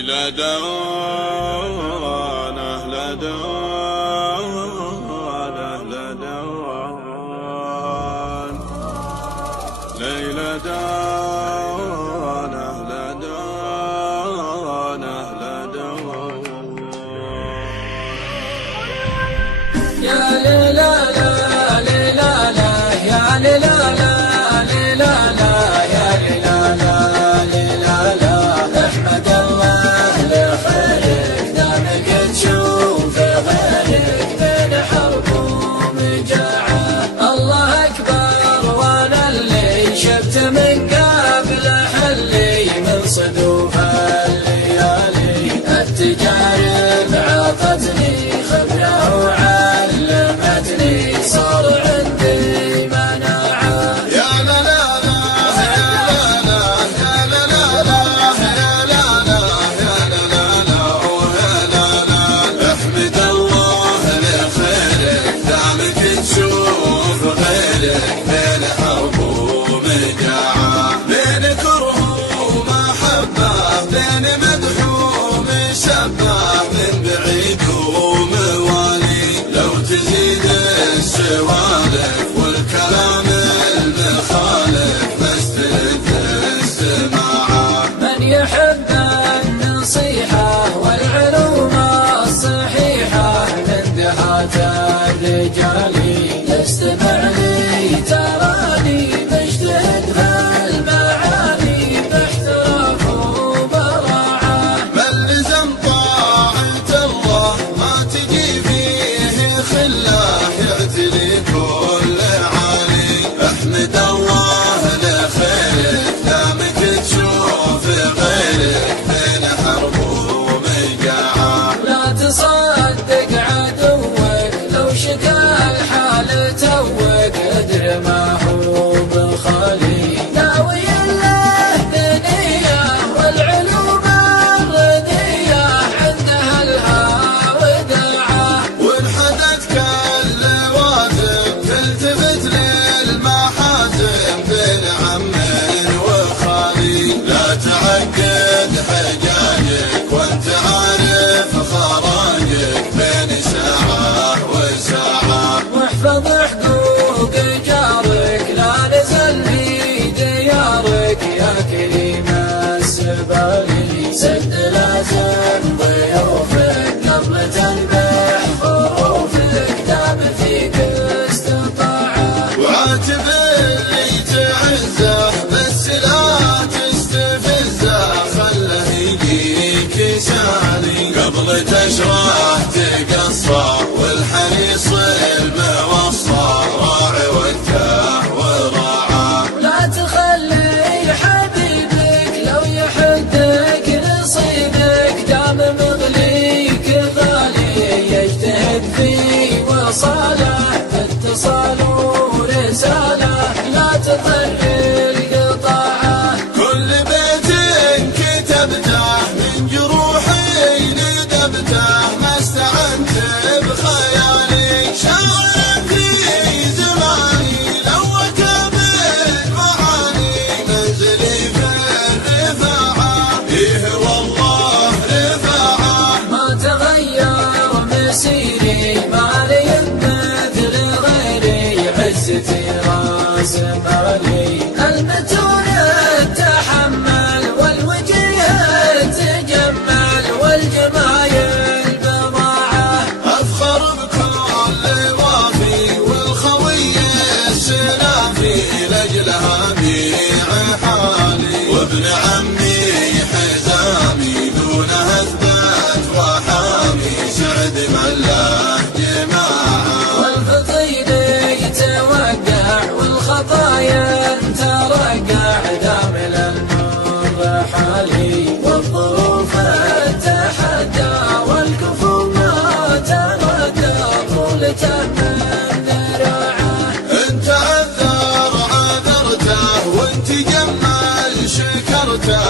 ليلى دوان أهل دوان أهل دوان ليلى دوان أهل دوان أهل دوان يا ليلى لا ليلى لا يا ليلى لا ليلى لا يا ليلى لا ليلى لا احمد الله لخيرك دامك تشوف غيرك بين حرب ومجاعة. الله أكبر وانا اللي شفت من قبل حلي من صدوف الليالي. التجارب عطتني خبرة وعلمتني صار عندي مناعة. يا لا لا لا يا لا لا يا لا لا لا يا لا لا يا لا لا لا يا لا لا احمد الله لخيرك دامك تشوف غيرك بين حرب ومجاعة بين كره ومحبة بين مدح ومشبه من بعيد وموالي. لو تزيد السوالف والكلام المخالف فاستلذ السماعة. من يحب النصيحة والعلوم الصحيحة من دهاة الرجال يستمع لي تراني مجتهد في المعاني باحتراف وبراعة. من لزم طاعة الله ما تجي فيه خله يعتلي كل عالي. احمد الله لخيرك دامك تشوف غيرك بين حرب ومجاعة. لا تصدق عدوك لو شكا الحال توك ادري ما هو بخالي. ناوي له بنية والعلوم الردية عندها الها وداعة. وانحدت كاللوازم تلتفت للمحازم بين عم وخالي. لا تعقد حجاجك وانت عارف خراجك بين ساعة وساعة. واحفظ حقوق جارك لا نزل في ديارك يا كريم السبالي. سد لازم ضيوفك قبل تنبح خروفك دام فيك استطاعة. وعاتب اللي تعزه بس لا تستفزه خله يجيك سالي. قبل تشرح تقصى والحريص الموصى راعي وقته وراعه. لا تخلي حبيبك لو يحدك نصيبك دام مغليك غالي. يجتهد في وصاله اتصال ورساله لا تضر القطاعه. كل بيت كتبته من جروحي ندبته ما استعنت بخيالي. شاعر في زماني لو كبت معاني منزلي في الرفاعة. إيه والله رفاعة. ما تغير مسيري ما لي مثل غيري. عزتي راس مالي المتون تحمل والوجه تجمل والجمايل بضاعة. أفخر بكل وافي والخوي السلافي لأجلها بيع حالي. وابن عمي حزامي دونه اثبت وحامي سعد من له جماعة. والفطير يتوقع والخطايا ترقع دام المر حالي. والظروف تحدى والكفو ما تردى طول من ذراعه. انت عذر عذرته وانت جمل شكرته